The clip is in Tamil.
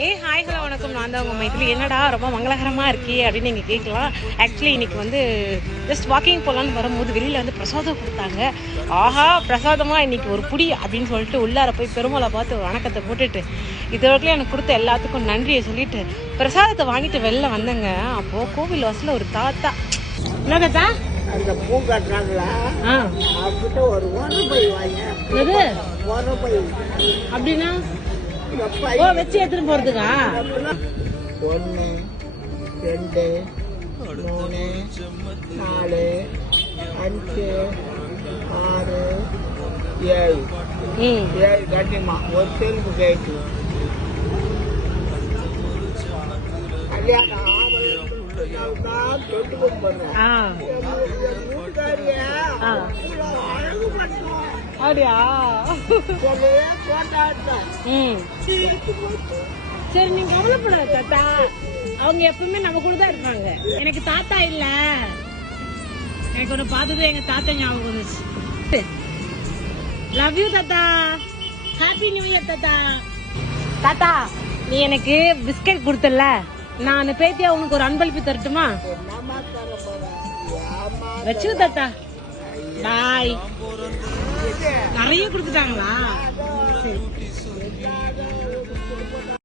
ஹாய் ஹலோ வணக்கம். நான் தான் உங்கள் மைத்திலி. என்னடா ரொம்ப மங்களகரமாக இருக்கே அப்படின்னு நீங்கள் கேட்கலாம். ஆக்சுவலி இன்றைக்கி வந்து ஜஸ்ட் வாக்கிங் போகலான்னு வரும்போது வெளியில் வந்து பிரசாதம் கொடுத்தாங்க. ஆஹா பிரசாதமாக இன்றைக்கி ஒரு புடி அப்படின்னு சொல்லிட்டு உள்ளார போய் பெருமாளை பார்த்து ஒரு வணக்கத்தை போட்டுட்டு இதுவரைக்கும் எனக்கு கொடுத்த எல்லாத்துக்கும் நன்றியை சொல்லிட்டு பிரசாதத்தை வாங்கிட்டு வெளில வந்தேங்க. அப்போது கோவில் வாசலில் ஒரு தாத்தா என்ன தாத்தா அந்த பூ கட்டுறாங்களா அவர்கிட்ட ஒரு உரப்பை வாங்க. உரப்பை அப்படின்னா வச்சு எடுத்துட்டு போறதுக்கா? 1 2 3 4 5 6 7 கட்டிமா ஒரு செல்ஃபு கேட்டு கல்யாணம் அப்படியா? சரி நீங்க கவலைப்படாத தாத்தா, அவங்க எப்பவுமே நம்ம கூட தான் இருப்பாங்க. எனக்கு தாத்தா இல்ல, எனக்கு ஒண்ணு பார்த்தது எங்க தாத்தா ஞாபகம் வந்துச்சு. லவ் யூ தாத்தா, ஹாப்பி நியூ இயர் தாத்தா. தாத்தா நீ எனக்கு பிஸ்கட் கொடுத்தல, நான் பேத்தியா உனக்கு ஒரு அன்பளிப்பு தரட்டுமா? வச்சு தாத்தா. பாய். நிறைய கொடுத்துட்டாங்களா? சரி.